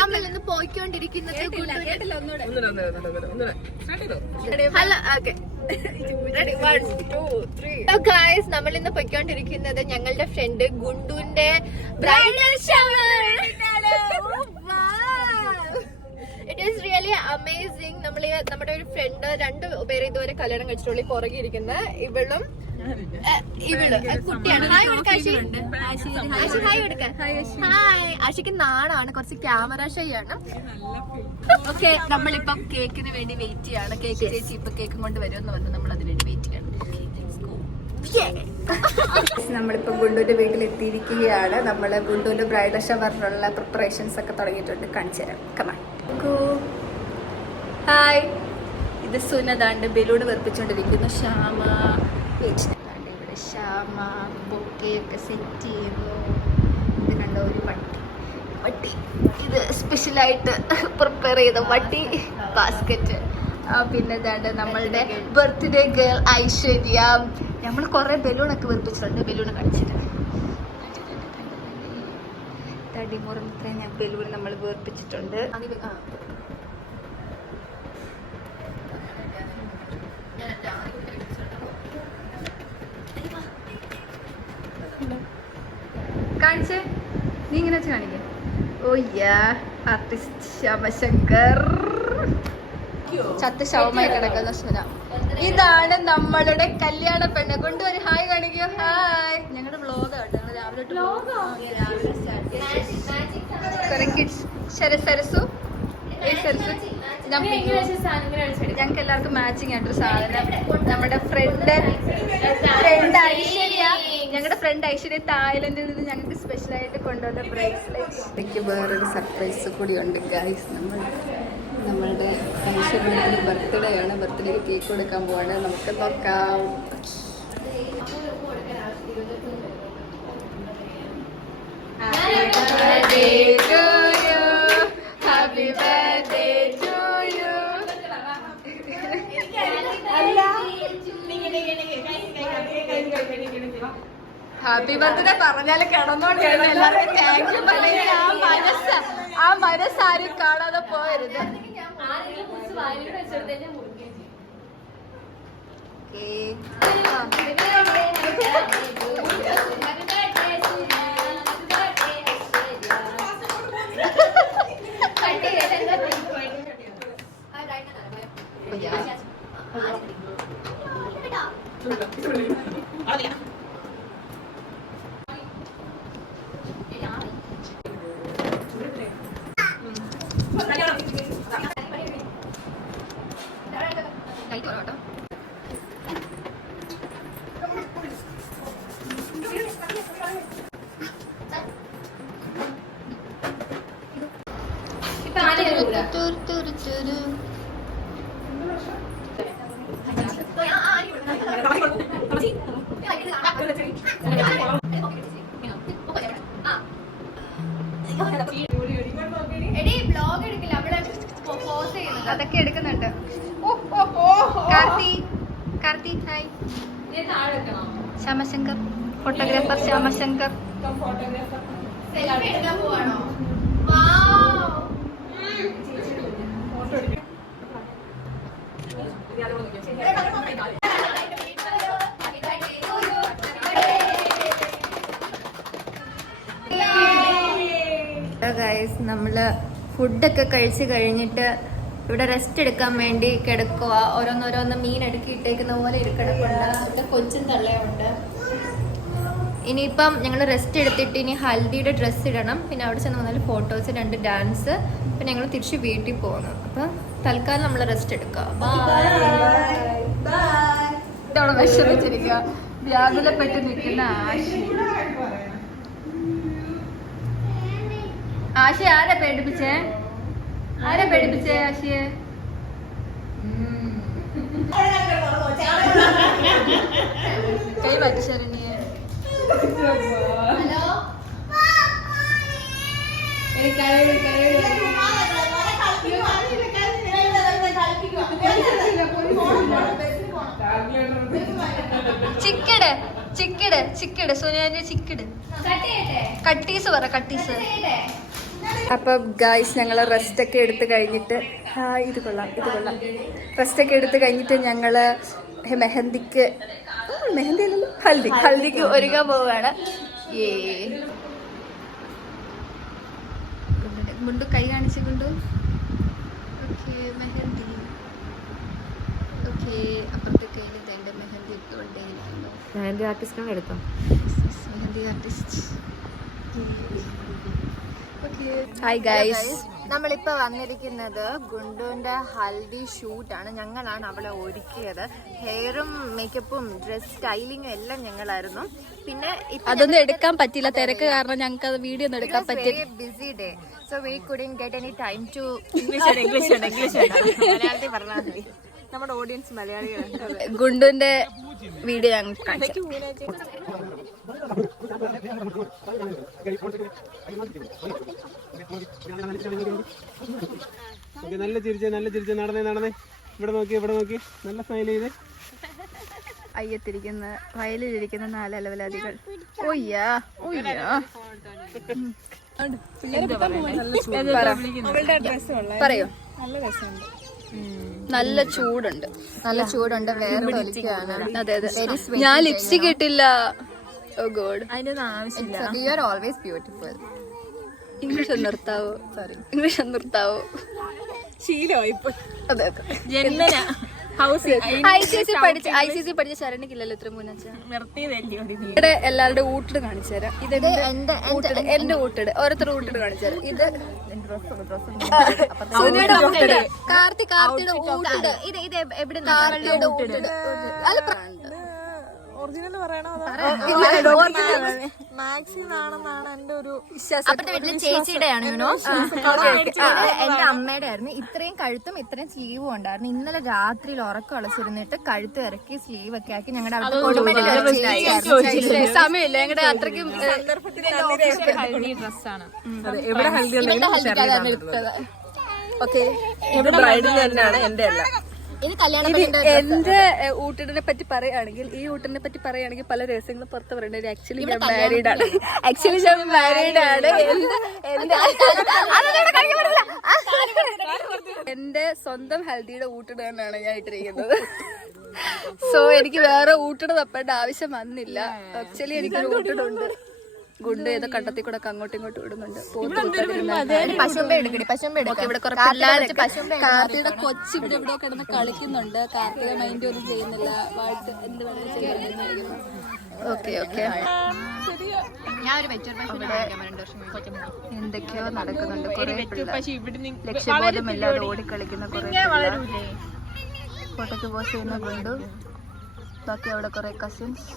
നമ്മൾ ഇന്ന് പോയിക്കൊണ്ടിരിക്കുന്നത് നമ്മൾ ഇന്ന് പോയിക്കൊണ്ടിരിക്കുന്നത് ഞങ്ങളുടെ ഫ്രണ്ട് ഗുണ്ടുവിന്റെ bridal shower. It is really amazing. നമ്മുടെ ഒരു ഫ്രണ്ട് 2 പേര് ഇതുവരെ കല്യാണം കഴിച്ചിട്ടുള്ളൂ. പുറകെ ഇരിക്കുന്ന ഇവളും കുട്ടിയാണ്. ഹായ് കൊടുക്കാൻ. ഹായ് കൊടുക്കാൻ. ഹായ്. ആഷിക്ക് നാണാണ്, കുറച്ച് ക്യാമറ ഷൈ ആണ്. ഓക്കെ, നമ്മളിപ്പം കേക്കിന് വേണ്ടി വെയിറ്റ് ചെയ്യാണ്. കേക്ക് ചേച്ചി ഇപ്പൊ കേക്കും കൊണ്ട് വരുമെന്ന് പറഞ്ഞ് നമ്മൾ അതിന് വേണ്ടി വെയിറ്റ് ചെയ്യണം. നമ്മളിപ്പോ ഗുണ്ടുവിന്റെ വീട്ടിലെത്തിയിരിക്കുകയാണ്. നമ്മള് ഗുണ്ടുവിന്റെ ബ്രൈഡൽ ഷവറിനുള്ള പ്രിപ്പറേഷൻസ് ഒക്കെ തുടങ്ങിയിട്ടുണ്ട്. കാണിച്ചു തരാം. കമാൺ. ഹായ്, ഇത് സുനദാണ്ട് ബലൂൺ വെറുപ്പിച്ചോണ്ടിരിക്കുന്നു. ശ്യാമ ഇവിടെ ശ്യാമ ബൊക്കെയൊക്കെ സെറ്റ് ചെയ്യുന്നു. ഇത് കണ്ടോ, ഒരു വട്ടി. ഇത് സ്പെഷ്യലായിട്ട് പ്രിപ്പയർ ചെയ്ത വട്ടി ബാസ്ക്കറ്റ്. പിന്നെ ഇതാണ്ട് നമ്മളുടെ ബർത്ത്ഡേ ഗേൾ ഐശ്വര്യ. നമ്മൾ കുറെ ബലൂണൊക്കെ വെറുപ്പിച്ചിട്ടുണ്ട്. ബലൂൺ കാണിച്ചിട്ടുണ്ട്. തടിമുറത്ര ഞാൻ ബലൂൺ നമ്മൾ വേർപ്പിച്ചിട്ടുണ്ട്. കാണിച്ചേ, നീ ഇങ്ങനെ വെച്ച് കാണിക്കേ. ഓ യാ, ആർട്ടിസ്റ്റ് ശ്യാമശങ്കർ. ചത്ത ശവമായി കിടക്കുന്ന സുന. ഇതാണ് നമ്മളുടെ കല്യാണ പെണ്ണ്. കൊണ്ടുവരും. ഹായ് കാണിക്കോ. ഹായ്. ഞങ്ങളുടെ വ്ളോഗ് ആട്ടോ. ഞങ്ങൾ രാവിലെ സരസു ഞങ്ങൾക്ക് എല്ലാവർക്കും മാച്ചിങ് ആയിട്ടൊരു സാധനം. നമ്മുടെ ഫ്രണ്ട് ഐശ്വര്യ, ഞങ്ങളുടെ ഫ്രണ്ട് ഐശ്വര്യ തായ്ലൻഡിൽ നിന്ന് ഞങ്ങൾക്ക് സ്പെഷ്യലായിട്ട് കൊണ്ടുവന്ന ബ്രേസ്ലെറ്റ്. എനിക്ക് വേറൊരു സർപ്രൈസ് കൂടി ഉണ്ട് ഗൈസ്. നമ്മളുടെ ഐശ്വര്യയുടെ ബർത്ത്ഡേ ആണ്. ബർത്ത്ഡേക്ക് കേക്ക് കൊടുക്കാൻ പോവാണ്. നമുക്ക് നോക്കാം. Happy birthday to you. Happy birthday പറഞ്ഞാല് കിടന്നോണ്ടിരുന്നു. എല്ലാവർക്കും താങ്ക് യു പറയും. ആ മനസ്സാരും കാണാതെ പോയരുത്. അതൊക്കെ എടുക്കുന്നുണ്ട്. കാർത്തി ഹായ്. ശ്യാമശങ്കർ ഫോട്ടോഗ്രാഫർ. ശ്യാമശങ്കർ ഗൈസ്, നമ്മള് ഫുഡൊക്കെ കഴിച്ച് കഴിഞ്ഞിട്ട് ഇവിടെ റെസ്റ്റ് എടുക്കാൻ വേണ്ടി കിടക്കുക. ഓരോന്നോരോന്ന് മീൻ അടുക്കി ഇട്ടേക്കുന്ന പോലെ ഇരിക്കിടപ്പുണ്ട്. ഇവിടെ കൊച്ചും തള്ളയുണ്ട്. ഇനിയിപ്പം ഞങ്ങൾ റെസ്റ്റ് എടുത്തിട്ട് ഇനി ഹൽദിയുടെ ഡ്രസ്സ് ഇടണം. പിന്നെ അവിടെ ചെന്ന് വന്നാൽ ഫോട്ടോസ്, 2 ഡാൻസ്. പിന്നെ ഞങ്ങൾ തിരിച്ച് വീട്ടിൽ പോകണം. അപ്പം തൽക്കാലം നമ്മൾ റെസ്റ്റ് എടുക്കുക. ഇതവിടെ വിഷമിച്ചിരിക്കുക. വ്യാകുലപ്പെട്ട് നിൽക്കുന്ന ആശയെ ആരാ പേടിപ്പിച്ചേ? ആശയെ? കൈ മാറ്റി ശരണ്യെ. ചിക്കിട് സുനിയാന്റെ ചിക്കിട്. കട്ടീസ് പറ. കട്ടീസ് അപ്പം ഗായ്സ് ഞങ്ങൾ റെസ്റ്റൊക്കെ എടുത്ത് കഴിഞ്ഞിട്ട് ഇത് കൊള്ളാം റെസ്റ്റൊക്കെ എടുത്ത് കഴിഞ്ഞിട്ട് ഞങ്ങൾ മെഹന്തിക്ക് മെഹന്തി അല്ലല്ലോ ഹൽദിക്ക് ഒരുങ്ങാൻ പോവുകയാണ്. ഗുണ്ടു കൈ കാണിച്ച് ഗുണ്ടു. ഓക്കെ മെഹന്തി. ഓക്കെ അപ്പുറത്തെ കയ്യിൽ എൻ്റെ മെഹന്തി ഇട്ടുകൊണ്ടേയിരിക്കുന്നു. മെഹന്തി ആർട്ടിസ്റ്റാണ് എടുത്തോ? മെഹന്തി ആർട്ടിസ്റ്റ്. ഹായ് ഗൈസ്, നമ്മളിപ്പോൾ വന്നിരിക്കുന്നത് ഗുണ്ടുവിൻ്റെ ഹൽദി ഷൂട്ടാണ്. ഞങ്ങളാണ് അവളെ ഒരുക്കിയത്. ഹെയറും മേക്കപ്പും ഡ്രസ് സ്റ്റൈലിങ്ങും എല്ലാം ഞങ്ങളായിരുന്നു. പിന്നെ അതൊന്നും എടുക്കാൻ പറ്റില്ല, തിരക്ക് കാരണം ഞങ്ങൾക്ക് അത് വീഡിയോ ഒന്നും എടുക്കാൻ പറ്റില്ല. Busy day, so we couldn't get any time to English മലയാളത്തിൽ പറഞ്ഞാൽ മതി. നമ്മുടെ ഓഡിയൻസ് മലയാളികളാണ്. ഗുണ്ടുവിന്റെ വീഡിയോ ഞങ്ങൾ കാണിച്ചു. നല്ല ചിരിച്ചേ നടന്നേ ഇവിടെ നോക്കി നല്ല സ്മൈൽ ചെയ്ത്. അയ്യത്തിരിക്കുന്ന വയലിലിരിക്കുന്ന 4 അലവലാദികൾ. ഓയ്യാ പറയോ? നല്ല ചൂടുണ്ട് വേറെ വലിക്കുകയാണ്. അതെ ഞാൻ ലിപ്സ്റ്റിക് ഇട്ടില്ല. ഓ ഗോഡ്, അതിനൊന്നും ആവശ്യമില്ല. You are always beautiful. English ഒന്ന് നിർത്താവോ? ശീലമായി. അതെ ICC പഠിച്ച ശരണിക്കില്ലല്ലോ ഇത്ര മുന്നച്ച. ഇവിടെ എല്ലാവരുടെ ഊട്ടിട് കാണിച്ചു തരാം. ഇത് എന്റെ ഊട്ടിട്, ഓരോരുത്തർ ഊട്ടിട് കാണിച്ചു തരാം. ഇത് കാർത്തിയുടെ ഊട്ടിട്. ഇത് എവിടെ ഒറിജിനൽ പറയണോ? മാക്സിനാണെന്നാണ് എന്റെ ഒരു ചേച്ചിയുടെയാണ്. എന്റെ അമ്മയുടെ ആയിരുന്നു. ഇത്രയും കഴുത്തും ഇത്രയും സ്ലീവും ഉണ്ടായിരുന്നു. ഇന്നലെ രാത്രിയിൽ ഉറക്കം അളച്ചിരുന്നിട്ട് കഴുത്ത് ഇറക്കി സ്ലീവ് ഒക്കെ ആക്കി ഞങ്ങളുടെ സമയമില്ല. ഞങ്ങളുടെ അത്രയ്ക്കും ഡ്രസ്സാണ്. ഓക്കെ, എന്റെ ഊട്ടിനെ പറ്റി പറയുകയാണെങ്കിൽ, ഈ ഊട്ടിനെ പറ്റി പറയുകയാണെങ്കിൽ പല രഹസ്യങ്ങളും പുറത്ത് പറയേണ്ടത്. ആക്ച്വലി ഞാൻ മാരീഡ് ആണ്. എന്റെ സ്വന്തം ഹൽദിയുടെ ഊട്ടിട് തന്നെയാണ് ഞാൻ ഇട്ടിരിക്കുന്നത്. സോ എനിക്ക് വേറെ ഊട്ടിട് തപ്പേണ്ട ആവശ്യം വന്നില്ല. ആക്ച്വലി എനിക്കൊരു ഊട്ടിടുണ്ട്. ഗുണ്ട് ഏതോ കണ്ടത്തിൽ കൂടെ അങ്ങോട്ടും ഇങ്ങോട്ടും ഇടുന്നുണ്ട്. ഇവിടെ കുറെ പിള്ളേർ, കാർത്തിയുടെ കൊച്ചി ഇവിടെ കിടന്ന് കളിക്കുന്നുണ്ട്. കാർത്തിക മൈൻഡ് ഒന്നും ചെയ്യുന്നില്ല. പാട്ട് എന്ത് വേണമെങ്കിലും ചെയ്യുന്നു. ഓക്കെ എന്തൊക്കെയോ നടക്കുന്നുണ്ട്. കുറെ ലക്ഷ്യബോധമില്ലാതെ ഓടിക്കളിക്കുന്ന കുറെ ഫോട്ടോക്ക് പോസ്റ്റ് ചെയ്യുന്ന ഗുണ്ടു. ബാക്കി അവിടെ കുറെ കസിൻസ്.